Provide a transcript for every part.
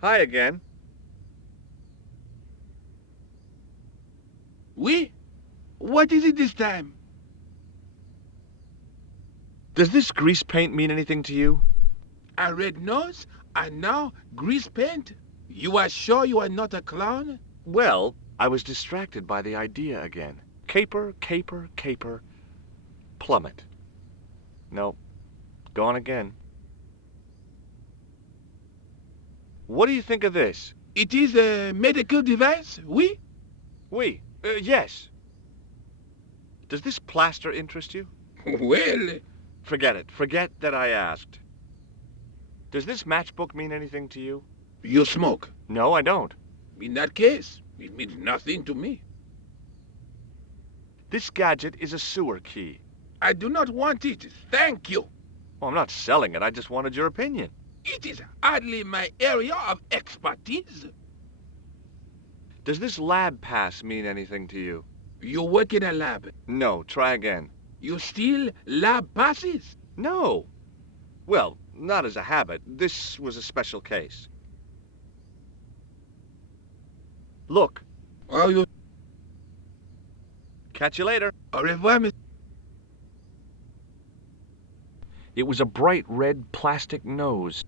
Hi again. Oui? What is it this time? Does this grease paint mean anything to you? A red nose? And now grease paint? You are sure you are not a clown? Well, I was distracted by the idea again. Caper, caper, caper, plummet. No, gone again. What do you think of this? It is a medical device, oui? Oui, yes. Does this plaster interest you? Well, Forget it. Forget that I asked. Does this matchbook mean anything to you? you smoke. No, I don't. In that case, it means nothing to me. This gadget is a sewer key. I do not want it. Thank you. Well, I'm not selling it. I just wanted your opinion. It is hardly my area of expertise. Does this lab pass mean anything to you? You work in a lab. No, try again. You steal lab passes. No. Well, not as a habit. This was a special case. Look. Oh, you... Catch you later. Au revoir, monsieur. It was a bright red plastic nose.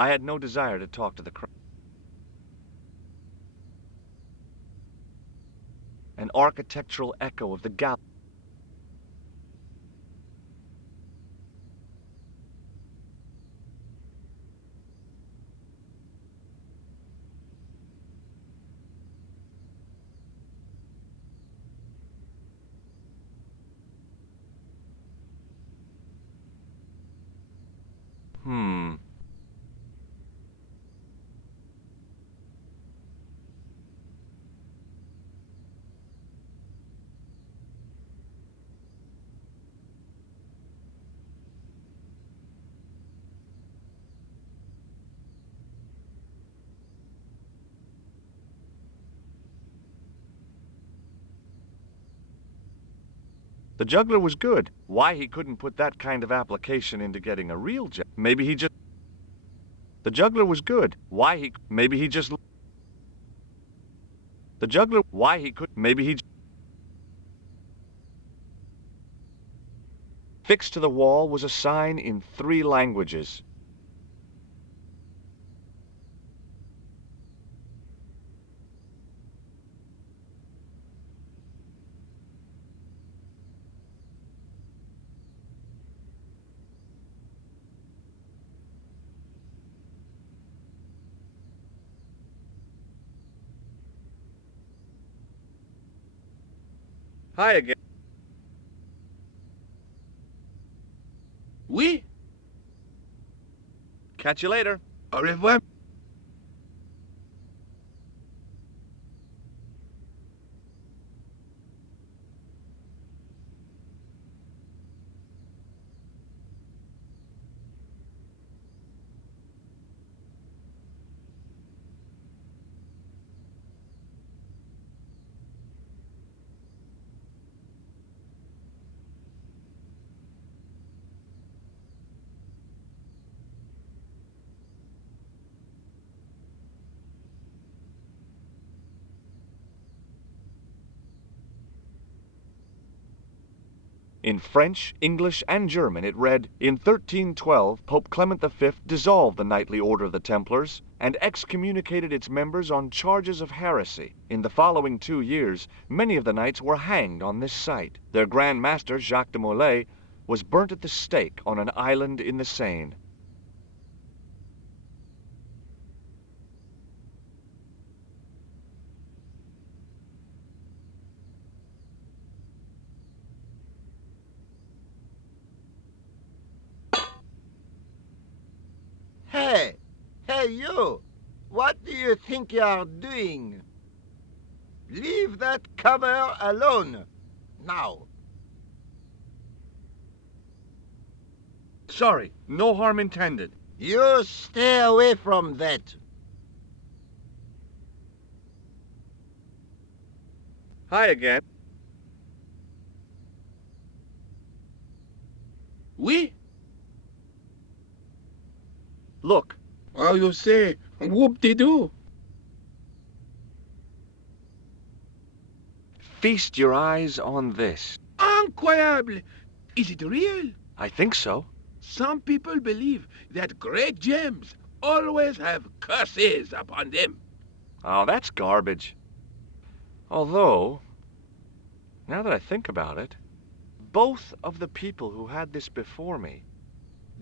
I had no desire to talk to the crowd. An architectural echo of the gallery. The juggler was good. Why he couldn't put that kind of application into getting a real job? Maybe he just... The juggler was good. Why he... Maybe he just... The juggler... Why he could... Maybe he... Fixed to the wall was a sign in 3 languages. Hi again. Oui? Catch you later. Au revoir. In French, English, and German it read, in 1312, Pope Clement V dissolved the knightly order of the Templars and excommunicated its members on charges of heresy. In the following 2 years, many of the knights were hanged on this site. Their Grand Master, Jacques de Molay, was burnt at the stake on an island in the Seine. Hey! Hey, you! What do you think you are doing? Leave that cover alone! Now! Sorry, no harm intended. You stay away from that. Hi again. Oui? Look, Oh, you say, whoop-de-doo. feast your eyes on this. Incroyable! Is it real? I think so. Some people believe that great gems always have curses upon them. Oh, that's garbage. Although, now that I think about it, both of the people who had this before me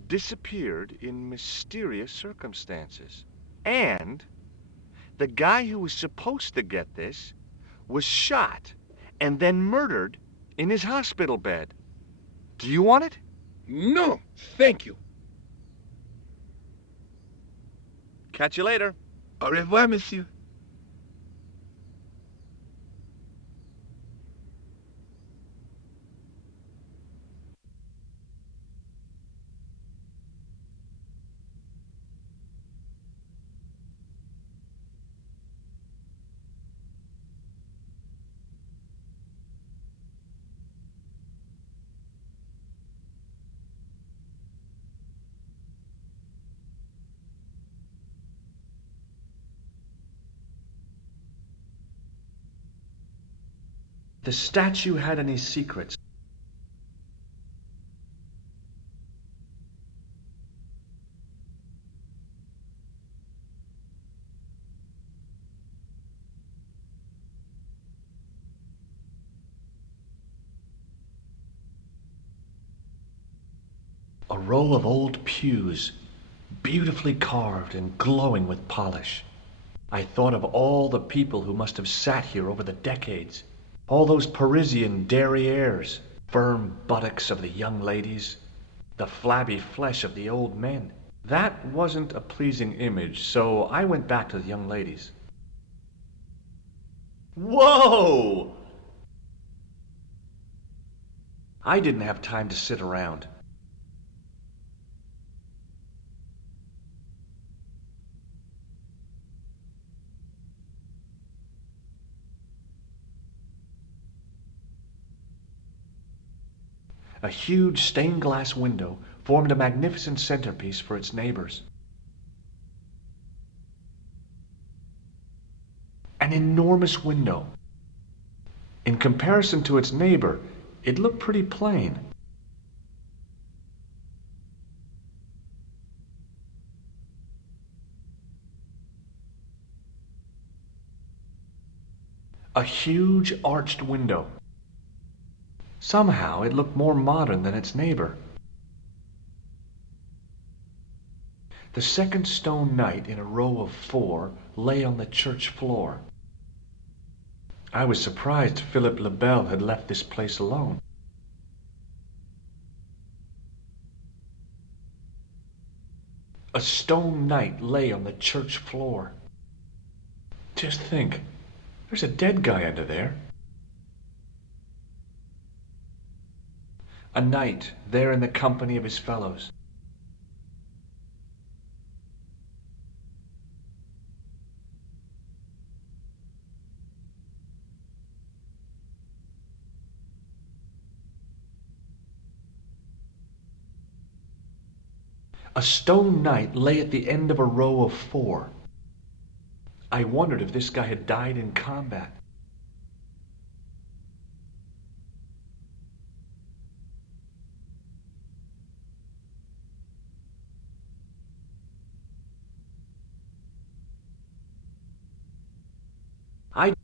disappeared in mysterious circumstances. And the guy who was supposed to get this was shot and then murdered in his hospital bed. Do you want it? No, thank you. Catch you later. Au revoir, monsieur. The statue had any secrets. A row of old pews, beautifully carved and glowing with polish. I thought of all the people who must have sat here over the decades. All those Parisian derrieres, firm buttocks of the young ladies, the flabby flesh of the old men. That wasn't a pleasing image, so I went back to the young ladies. Whoa! I didn't have time to sit around. A huge stained glass window formed a magnificent centerpiece for its neighbors. An enormous window. In comparison to its neighbor, it looked pretty plain. A huge arched window. Somehow it looked more modern than its neighbor. The second stone knight in a row of 4 lay on the church floor. I was surprised Philip le Bel had left this place alone. A stone knight lay on the church floor. Just think, there's a dead guy under there. A knight there in the company of his fellows. A stone knight lay at the end of a row of 4. I wondered if this guy had died in combat. I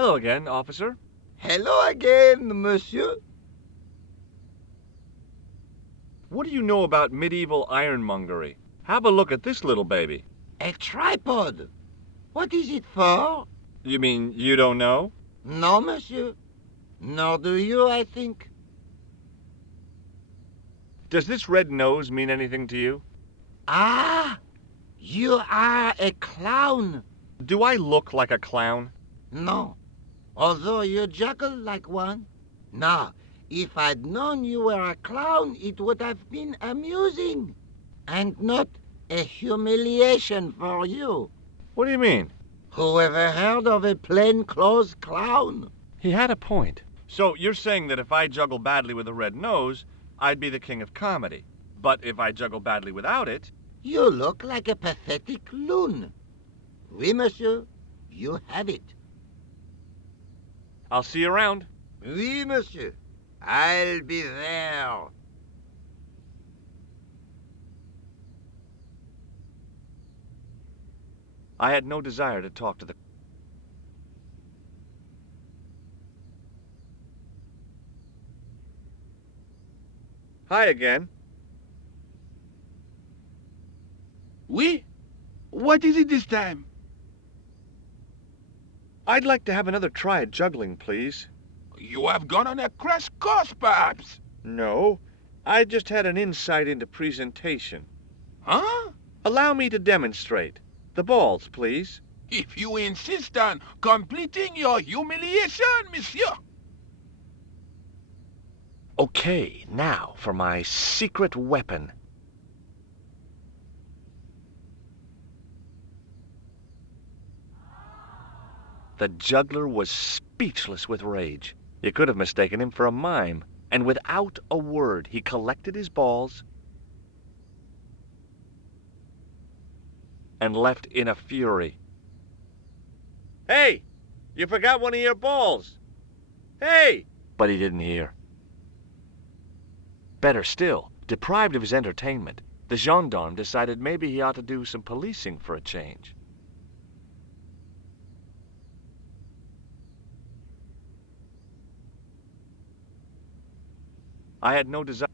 Hello again, officer. Hello again, monsieur. What do you know about medieval ironmongery? Have a look at this little baby. A tripod. What is it for? You mean you don't know? No, monsieur. Nor do you, I think. Does this red nose mean anything to you? Ah, you are a clown. Do I look like a clown? No, although you juggle like one. Now, if I'd known you were a clown, it would have been amusing, and not a humiliation for you. What do you mean? Who ever heard of a plainclothes clown? He had a point. So you're saying that if I juggle badly with a red nose, I'd be the king of comedy. But if I juggle badly without it... You look like a pathetic loon. Oui, monsieur, you have it. I'll see you around. Oui, monsieur. I'll be there. I had no desire to talk to the... Hi again. Oui? What is it this time? I'd like to have another try at juggling, please. You have gone on a crash course, perhaps? No, I just had an insight into presentation. Huh? Allow me to demonstrate. The balls, please. If you insist on completing your humiliation, monsieur. Okay, now for my secret weapon. The juggler was speechless with rage. You could have mistaken him for a mime, and without a word he collected his balls and left in a fury. Hey! You forgot one of your balls! Hey! But he didn't hear. Better still, deprived of his entertainment, the gendarme decided maybe he ought to do some policing for a change. I had no desire.